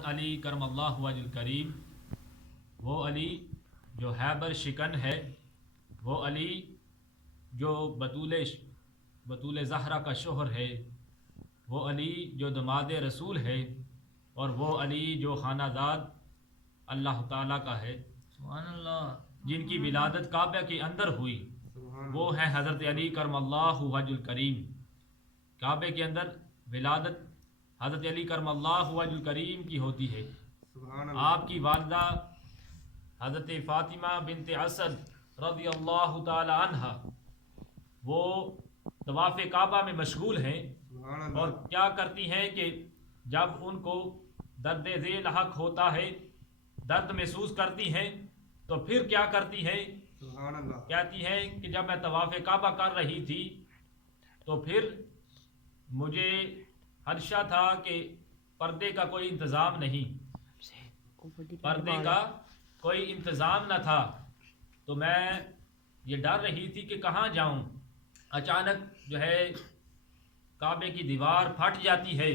حضرت علی کرم اللہ وجہ الکریم، وہ علی جو حیبر شکن ہے، وہ علی جو بطول زہرا کا شوہر ہے، وہ علی جو دماد رسول ہے، اور وہ علی جو خانہ داد اللہ تعالیٰ کا ہے، سبحان اللہ، جن کی ولادت کعبہ کے اندر ہوئی، وہ ہے حضرت علی کرم اللہ وجہ الکریم۔ کعبے کے اندر ولادت حضرت علی کرم اللہ وجہ الکریم کی ہوتی ہے۔ آپ کی والدہ حضرت فاطمہ بنت اسد رضی اللہ تعالی عنہ، وہ طواف کعبہ میں مشغول ہیں، اور کیا کرتی ہیں کہ جب ان کو درد ذیل حق ہوتا ہے، درد محسوس کرتی ہیں، تو پھر کیا کرتی ہیں؟ کہتی ہیں کہ جب میں طواف کعبہ کر رہی تھی تو پھر مجھے خدشہ تھا کہ پردے کا کوئی انتظام نہیں، پردے کا کوئی انتظام نہ تھا، تو میں یہ ڈر رہی تھی کہ کہاں جاؤں۔ اچانک جو ہے کعبے کی دیوار پھٹ جاتی ہے،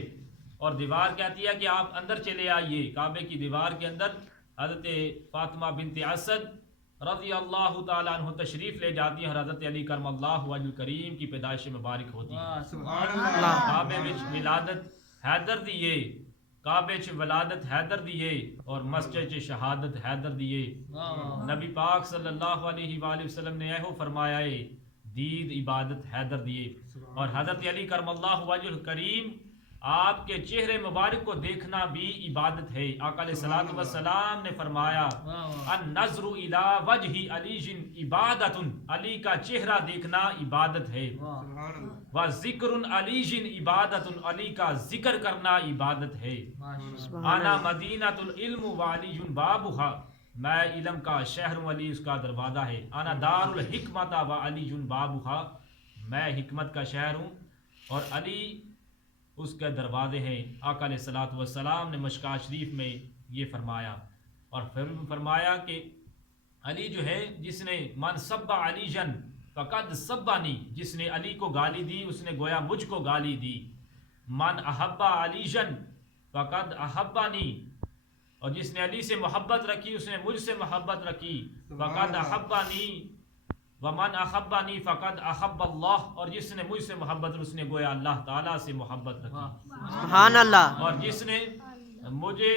اور دیوار کہتی ہے کہ آپ اندر چلے آئیے۔ کعبے کی دیوار کے اندر حضرت فاطمہ بنت اسد رضی اللہ تعالیٰ عنہ تشریف لے جاتی ہیں، اور حضرت علی کرم اللہ وجہ الکریم کی پیدائش مبارک ہوتی ہے۔ سبحان اللہ، کعبے وچ ولادت حیدر دیے، کعبے چ ولادت حیدر دیے، اور مسجد چ شہادت حیدر دیے۔ نبی پاک صلی اللہ علیہ وآلہ وسلم نے ایہو فرمایا ہے، دید عبادت حیدر دیے۔ اور حضرت علی کرم اللہ وجہ الکریم، آپ کے چہرے مبارک کو دیکھنا بھی عبادت ہے۔ آقا علیہ الصلوۃ والسلام نے فرمایا، النظر الی وجہ علی عبادت، علی کا چہرہ دیکھنا عبادت ہے۔ وذکر علی عبادت، علی کا ذکر کرنا عبادت ہے۔ انا مدینۃ العلم وعلی بابها، میں علم کا شہر ہوں، علی اس کا دروازہ ہے۔ انا دار الحکمت وعلی بابها، میں حکمت کا شہر ہوں اور علی اس کے دروازے ہیں۔ آقا علیہ الصلوۃ والسلام نے مشکاۃ شریف میں یہ فرمایا، اور پھر فرمایا کہ علی جو ہے، جس نے من سب علی جن فقد سبانی، جس نے علی کو گالی دی اس نے گویا مجھ کو گالی دی۔ من احب علی جن فقد احبانی، اور جس نے علی سے محبت رکھی اس نے مجھ سے محبت رکھی۔ فقد احبانی ومن احبانی فقد احب اللہ، اور جس نے مجھ سے محبت اس نے گویا اللہ تعالیٰ سے محبت رکھی۔ سبحان اللہ۔ اور جس نے مجھے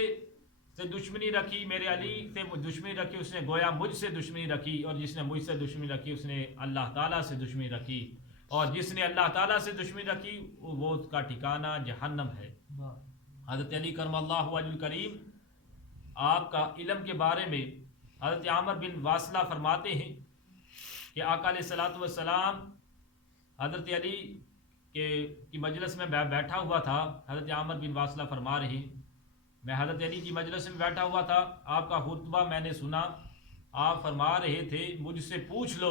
سے دشمنی رکھی، میرے علی سے دشمنی رکھی، اس نے گویا مجھ سے دشمنی رکھی، اور جس نے مجھ سے دشمنی رکھی اس نے اللہ تعالیٰ سے دشمنی رکھی، اور جس نے اللہ تعالیٰ سے دشمنی رکھی وہ اس کا ٹھکانہ جہنم ہے۔ حضرت علی کرم اللہ وجہ الکریم، آپ کا علم کے بارے میں حضرت عامر بن واصلہ فرماتے ہیں کہ آقا علیہ الصلوۃ والسلام حضرت علی کی مجلس میں بیٹھا ہوا تھا۔ حضرت عامر بن واصلہ فرما رہے، میں حضرت علی کی مجلس میں بیٹھا ہوا تھا، آپ کا خطبہ میں نے سنا، آپ فرما رہے تھے مجھ سے پوچھ لو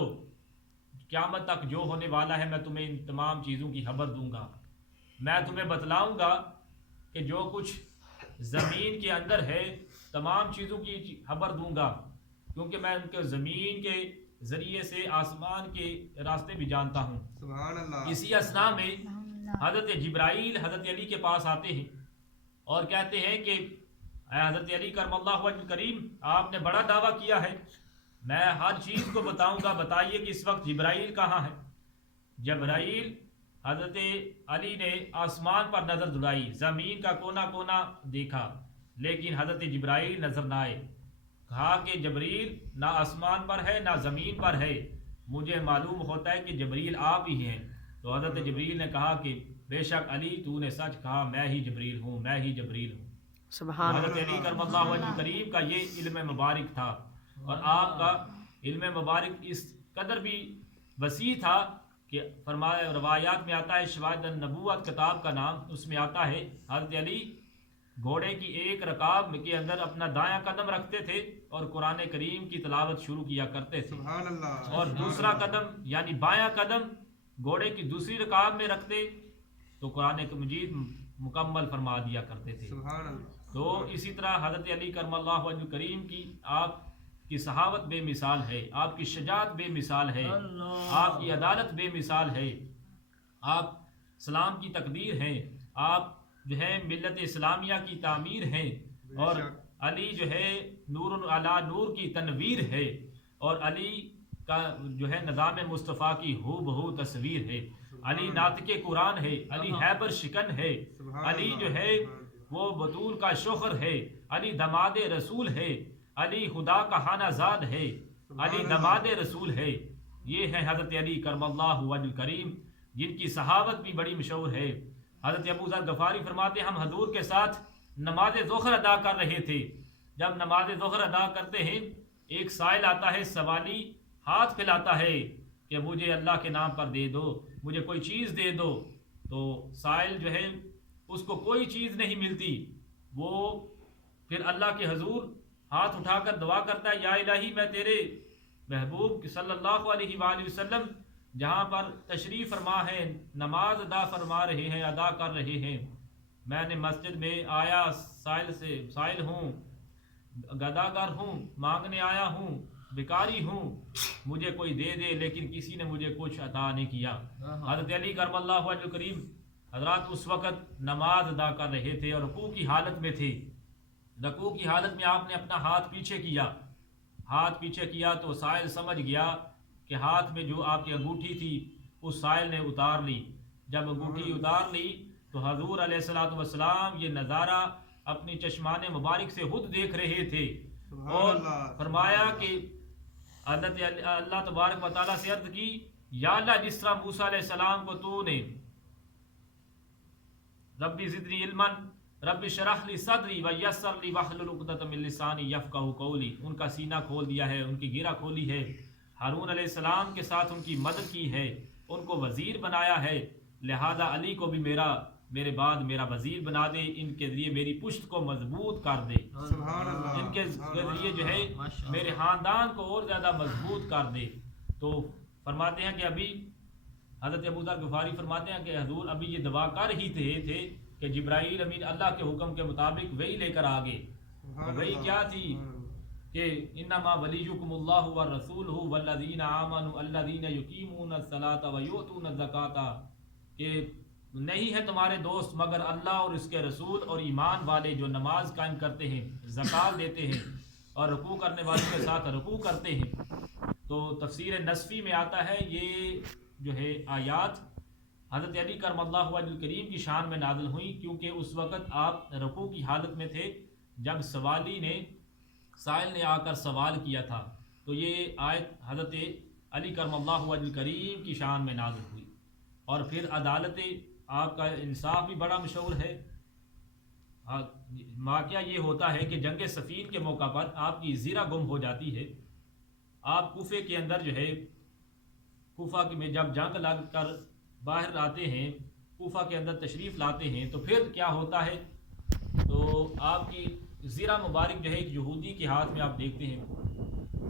قیامت تک جو ہونے والا ہے، میں تمہیں ان تمام چیزوں کی خبر دوں گا۔ میں تمہیں بتلاؤں گا کہ جو کچھ زمین کے اندر ہے تمام چیزوں کی خبر دوں گا، کیونکہ میں ان کے زمین کے ذریعے سے آسمان کے راستے بھی جانتا ہوں۔ سبحان اللہ۔ اسی اثناء میں حضرت جبرائیل حضرت علی کے پاس آتے ہیں اور کہتے ہیں کہ اے حضرت علی کرم اللہ وجہ الکریم، آپ نے بڑا دعویٰ کیا ہے، میں ہر چیز کو بتاؤں گا، بتائیے کہ اس وقت جبرائیل کہاں ہے؟ جبرائیل حضرت علی نے آسمان پر نظر دوڑائی، زمین کا کونا کونا دیکھا، لیکن حضرت جبرائیل نظر نہ آئے۔ کہا کہ جبریل نہ آسمان پر ہے نہ زمین پر ہے، مجھے معلوم ہوتا ہے کہ جبریل آپ ہی ہیں۔ تو حضرت جبریل نے کہا کہ بے شک علی تو نے سچ کہا، میں ہی جبریل ہوں، میں ہی جبریل ہوں۔ سبحان حضرت علی کرم اللہ وجہ کریم کا یہ علم مبارک تھا، اور آپ کا علم مبارک اس قدر بھی وسیع تھا کہ فرمایا، روایات میں آتا ہے، شواہد النبوت کتاب کا نام اس میں آتا ہے، حضرت علی گھوڑے کی ایک رکاب کے اندر اپنا دایاں قدم رکھتے تھے اور قرآن کریم کی تلاوت شروع کیا کرتے تھے، سبحان اللہ۔ اور دوسرا قدم یعنی بایاں قدم گھوڑے کی دوسری رکاب میں رکھتے تو قرآن مجید مکمل فرما دیا کرتے تھے۔ سبحان اللہ۔ تو اسی طرح حضرت علی کرم اللہ وجہ کریم کی آپ کی صحاوت بے مثال ہے، آپ کی شجاعت بے مثال ہے، آپ کی عدالت بے مثال ہے، آپ اسلام کی تقدیر ہیں، آپ جو ہے ملت اسلامیہ کی تعمیر ہیں، اور علی جو ہے نور علی نور کی تنویر ہے، اور علی کا جو ہے نظام مصطفیٰ کی ہو بہو تصویر ہے، علی ناطق قرآن ہے، علی حیبر شکن ہے، علی جو ہے وہ بطول کا شوہر ہے، علی دماد رسول ہے، علی خدا کا خانہ زاد ہے، علی دماد رسول ہے۔ یہ ہے حضرت علی کرم اللہ وجہ کریم، جن کی صحابت بھی بڑی مشہور ہے۔ حضرت ابو ذر غفاری فرماتے ہیں ہم حضور کے ساتھ نماز ظہر ادا کر رہے تھے، جب نماز ظہر ادا کرتے ہیں ایک سائل آتا ہے، سوالی ہاتھ پھیلاتا ہے کہ مجھے اللہ کے نام پر دے دو، مجھے کوئی چیز دے دو، تو سائل جو ہے اس کو کوئی چیز نہیں ملتی، وہ پھر اللہ کے حضور ہاتھ اٹھا کر دعا کرتا ہے، یا الہی میں تیرے محبوب صلی اللہ علیہ وآلہ وسلم جہاں پر تشریف فرما ہے، نماز ادا فرما رہے ہیں، ادا کر رہے ہیں، میں نے مسجد میں آیا، سائل ہوں، گداگر ہوں، مانگنے آیا ہوں، بیکاری ہوں، مجھے کوئی دے دے، لیکن کسی نے مجھے کچھ عطا نہیں کیا۔ حضرت علی کرم اللہ وجہ کریم حضرات اس وقت نماز ادا کر رہے تھے اور رکوع کی حالت میں تھے۔ رکوع کی حالت میں آپ نے اپنا ہاتھ پیچھے کیا تو سائل سمجھ گیا کہ ہاتھ میں جو آپ کی انگوٹھی تھی اس سائل نے اتار لی۔ جب انگوٹھی اتار لی تو حضور علیہ الصلوۃ والسلام یہ نظارہ اپنی چشمان مبارک سے خود دیکھ رہے تھے، اور فرمایا کہ حضرت اللہ تبارک و تعالیٰ سے عرض کی، یا اللہ جس طرح موسیٰ علیہ السلام کو تو نے ربی زدنی علما ربی شرح لی صدری ویسر لی واحلل عقدۃ من لسانی یفقہوا قولی، ان کا سینہ کھول دیا ہے، ان کی گرہ کھولی ہے، ہارون علیہ السلام کے ساتھ ان کی مدد کی ہے، ان کو وزیر بنایا ہے، لہذا علی کو بھی میرے بعد میرا وزیر بنا دے، ان کے ذریعے میری پشت کو مضبوط کر دے، ان کے ذریعے جو ہے میرے خاندان کو اور زیادہ مضبوط کر دے۔ تو فرماتے ہیں کہ ابھی حضرت ابو ذر غفاری فرماتے ہیں کہ حضور ابھی یہ دعا کر ہی تھے کہ جبرائیل امین اللہ کے حکم کے مطابق وہی لے کر آگے۔ وہی کیا تھی کہ انما ولیکم اللہ والرسول والذین آمنوا الذین یقیمون الصلاۃ ویؤتون الزکاۃ، کہ نہیں ہے تمہارے دوست مگر اللہ اور اس کے رسول اور ایمان والے جو نماز قائم کرتے ہیں، زکوٰۃ دیتے ہیں، اور رکوع کرنے والوں کے ساتھ رکوع کرتے ہیں۔ تو تفسیر نصفی میں آتا ہے یہ جو ہے آیات حضرت علی کرم اللہ وجہ کریم کی شان میں نازل ہوئی، کیونکہ اس وقت آپ رکوع کی حالت میں تھے جب سائل نے آ کر سوال کیا تھا، تو یہ آیت حضرت علی کرم اللہ وجہ کریم کی شان میں نازل ہوئی۔ اور پھر عدالت آپ کا انصاف بھی بڑا مشہور ہے۔ واقعہ یہ ہوتا ہے کہ جنگ صفین کے موقع پر آپ کی زیرہ گم ہو جاتی ہے، آپ کوفے کے اندر جو ہے کوفہ میں جب جنگ لگ کر باہر آتے ہیں، کوفہ کے اندر تشریف لاتے ہیں، تو پھر کیا ہوتا ہے، تو آپ کی زیرہ مبارک جو ہے ایک یہودی کے ہاتھ میں آپ دیکھتے ہیں،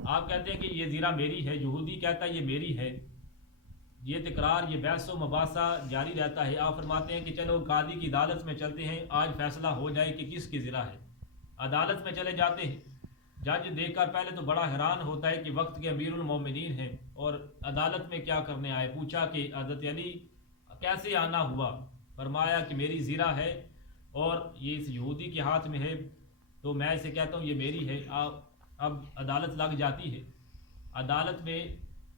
آپ کہتے ہیں کہ یہ زیرہ میری ہے، یہودی کہتا ہے یہ میری ہے، یہ تکرار، یہ بحث و مباحثہ جاری رہتا ہے۔ آپ فرماتے ہیں کہ چلو قاضی کی عدالت میں چلتے ہیں، آج فیصلہ ہو جائے کہ کس کی زیرہ ہے۔ عدالت میں چلے جاتے ہیں، جج دیکھ کر پہلے تو بڑا حیران ہوتا ہے کہ وقت کے امیر المومنین ہیں اور عدالت میں کیا کرنے آئے۔ پوچھا کہ حضرت علی کیسے آنا ہوا، فرمایا کہ میری زیرہ ہے اور یہ اس یہودی کے ہاتھ میں ہے، تو میں اسے کہتا ہوں یہ میری ہے۔ اب عدالت لگ جاتی ہے، عدالت میں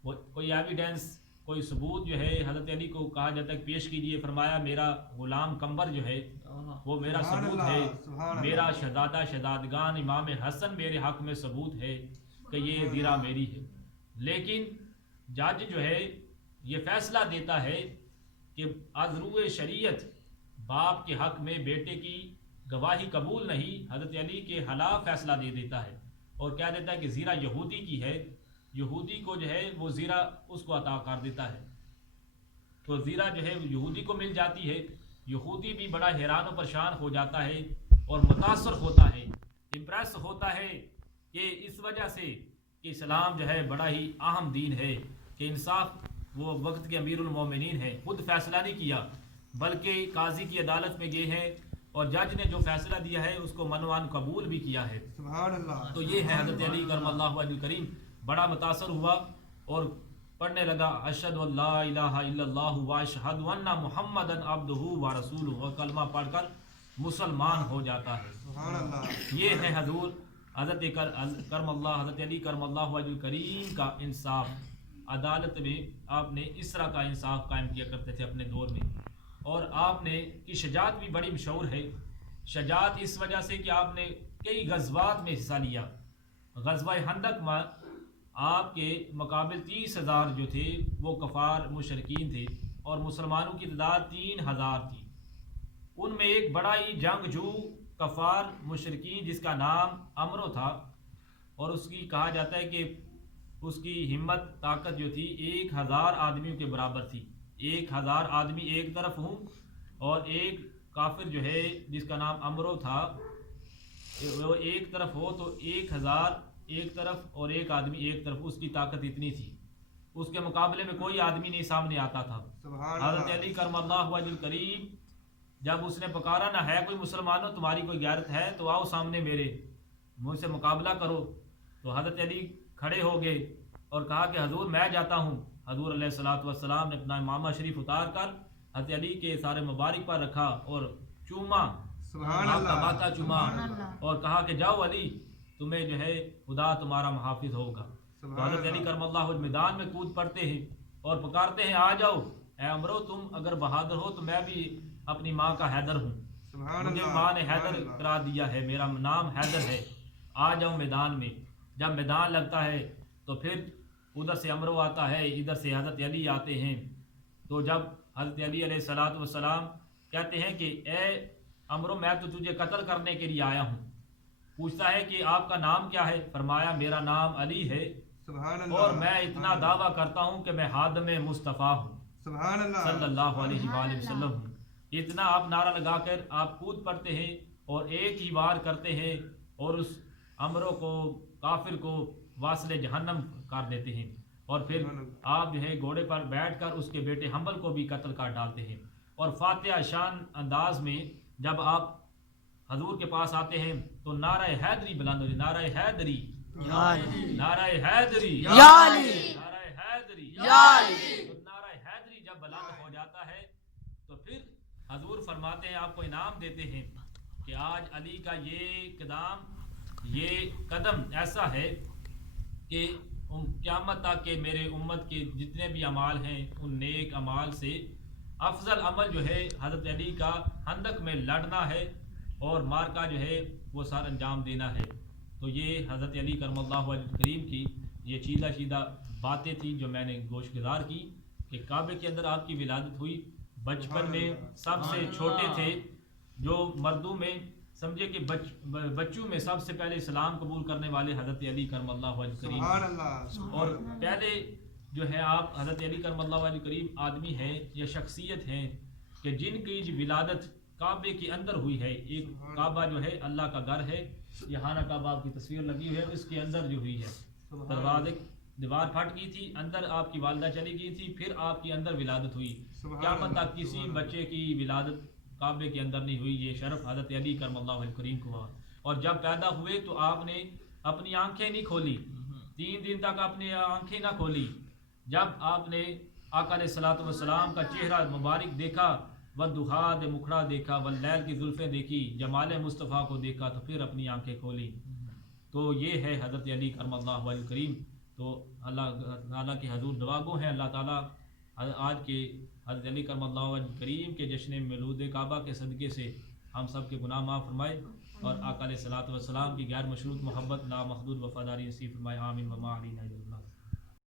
کوئی ایویڈنس، کوئی ثبوت جو ہے حضرت علی کو کہا جاتا ہے پیش کیجئے، فرمایا میرا غلام قمبر جو ہے وہ میرا ثبوت ہے، میرا شہزادگان امام حسن میرے حق میں ثبوت ہے کہ یہ زیرہ میری ہے۔ لیکن جج جو ہے یہ فیصلہ دیتا ہے کہ از روئے شریعت باپ کے حق میں بیٹے کی گواہی قبول نہیں، حضرت علی کے خلاف فیصلہ دے دیتا ہے اور کہہ دیتا ہے کہ زیرہ یہودی کی ہے، یہودی کو جو ہے وہ زیرہ اس کو عطا کر دیتا ہے۔ تو زیرہ جو ہے یہودی کو مل جاتی ہے، یہودی بھی بڑا حیران و پریشان ہو جاتا ہے اور متاثر ہوتا ہے، امپریس ہوتا ہے کہ اس وجہ سے کہ اسلام جو ہے بڑا ہی اہم دین ہے، کہ انصاف وہ وقت کے امیر المومنین ہے، خود فیصلہ نہیں کیا بلکہ قاضی کی عدالت میں گئے ہیں اور جج نے جو فیصلہ دیا ہے اس کو منوان قبول بھی کیا ہے۔ سبحان اللہ۔ تو یہ ہے حضرت علی کرم اللہ وجہ کریم، بڑا متاثر ہوا اور پڑھنے لگا اشہد ان لا الہ الا اللہ واشہد ان محمدا عبدہ ورسولہ، اور کلمہ پڑھ کر مسلمان ہو جاتا ہے۔ سبحان اللہ۔ یہ ہے حضور حضرت کرم اللہ حضرت علی کرم اللہ وجہ کریم کا انصاف. عدالت میں آپ نے اس طرح کا انصاف قائم کیا کرتے تھے اپنے دور میں. اور آپ نے کی شجاعت بھی بڑی مشہور ہے. شجاعت اس وجہ سے کہ آپ نے کئی غزوات میں حصہ لیا. غزوہ خندق میں آپ کے مقابل 30,000 جو تھے وہ کفار مشرکین تھے اور مسلمانوں کی تعداد 3,000 تھی. ان میں ایک بڑا ہی جنگجو کفار مشرکین جس کا نام عمرو تھا، اور اس کی کہا جاتا ہے کہ اس کی ہمت طاقت جو تھی 1,000 آدمیوں کے برابر تھی. 1,000 آدمی ایک طرف ہوں اور ایک کافر جو ہے جس کا نام عمرو تھا وہ ایک طرف ہو تو 1,000 ایک طرف اور ایک آدمی ایک طرف. اس کی طاقت اتنی تھی. اس کے مقابلے میں کوئی آدمی نہیں سامنے آتا تھا. حضرت علی کرم اللہ وجہ کریم جب اس نے پکارا نہ ہے کوئی مسلمانوں تمہاری کوئی غیرت ہے تو آؤ سامنے میرے مجھ سے مقابلہ کرو، تو حضرت علی کھڑے ہو گئے اور کہا کہ حضور میں جاتا ہوں. حضور علیہ الصلوۃ والسلام نے اپنا امامہ شریف اتار کر حضرت علی کے سارے مبارک پر رکھا اور چوما، آپ کا ماتھا چوما اور کہا کہ جاؤ علی تمہیں جو ہے خدا تمہارا محافظ ہوگا. تو حضرت علی کرم اللہ وجہ میدان میں کود پڑتے ہیں اور پکارتے ہیں آ جاؤ اے عمرو، تم اگر بہادر ہو تو میں بھی اپنی ماں کا حیدر ہوں. مجھے ماں نے حیدر قرار دیا ہے، میرا نام حیدر ہے، آ جاؤ میدان میں. جب میدان لگتا ہے تو پھر ادھر سے عمرو آتا ہے، ادھر سے حضرت علی آتے ہیں. تو جب حضرت علی علیہ الصلوۃ والسلام کہتے ہیں کہ اے عمرو میں تو تجھے قتل کرنے کے لیے آیا ہوں. پوچھتا ہے کہ آپ کا نام کیا ہے؟ فرمایا میرا نام علی ہے اور میں اتنا دعویٰ کرتا ہوں کہ میں خادم مصطفیٰ ہوں صلی اللہ علیہ وآلہ وسلم ہوں. اتنا آپ نعرہ لگا کر آپ کود پڑتے ہیں اور ایک ہی وار کرتے ہیں اور اس عمرو کو کافر کو واصل جہنم کر دیتے ہیں. اور پھر آپ جو ہے گھوڑے پر بیٹھ کر اس کے بیٹے حنبل کو بھی قتل کر ڈالتے ہیں. اور فاتحہ شان انداز میں جب آپ حضور کے پاس آتے ہیں تو نعرہ حیدری بلند ہو جائے. نعرہ حیدری، نعرہ حیدری، نعرہ حیدری. تو نعرہ حیدری جب بلند ہو جاتا ہے تو پھر حضور فرماتے ہیں، آپ کو انعام دیتے ہیں کہ آج علی کا یہ قدم ایسا ہے کہ قیامت تک کہ میرے امت کے جتنے بھی اعمال ہیں ان نیک اعمال سے افضل عمل جو ہے حضرت علی کا خندق میں لڑنا ہے اور مارکا جو ہے وہ سار انجام دینا ہے. تو یہ حضرت علی کرم اللہ وجہ کریم کی یہ چیدہ باتیں تھیں جو میں نے گوش گزار کی کہ کعبے کے اندر آپ کی ولادت ہوئی. بچپن میں سب سے چھوٹے تھے، جو مردوں میں سمجھے کہ بچوں میں سب سے پہلے اسلام قبول کرنے والے حضرت علی کرم اللہ وجہ کریم. اور پہلے جو ہے آپ حضرت علی کرم اللہ وجہ کریم آدمی ہیں یا شخصیت ہیں کہ جن کی ولادت کعبے کے اندر ہوئی ہے. ایک کعبہ جو ہے اللہ کا گھر ہے، یہاں کعبہ آپ کی تصویر لگی ہوئی ہے، اس کے اندر جو ہوئی ہے دروازے دیوار پھٹ گئی تھی، اندر آپ کی والدہ چلی گئی تھی، پھر آپ کی اندر ولادت ہوئی. قیامت تک کسی بچے کی ولادت کعبے کے اندر نہیں ہوئی. یہ شرف حضرت علی کرم اللہ وجہ کریم کو ہوا. اور جب پیدا ہوئے تو آپ نے اپنی آنکھیں نہیں کھولی، 3 دن تک اپنی آنکھیں نہ کھولی. جب آپ نے آقا علیہ الصلوۃ والسلام کا چہرہ مبارک دیکھا، والضحیٰ مکھڑا دیکھا، واللیل کی زلفیں دیکھی، جمال مصطفیٰ کو دیکھا تو پھر اپنی آنکھیں کھولی. تو یہ ہے حضرت علی کرم اللہ وجہ کریم. تو اللہ تعالیٰ کے حضور دعا گو ہیں اللہ تعالیٰ آج کے حضرت علی کرم اللہ وجہ کریم کے جشن مولود کعبہ کے صدقے سے ہم سب کے گناہ معاف فرمائے اور آقا علیہ الصلوۃ والسلام کی غیر مشروط محبت لا محدود وفاداری نصیب فرمائے. آمین. وما علینا الا البلاغ.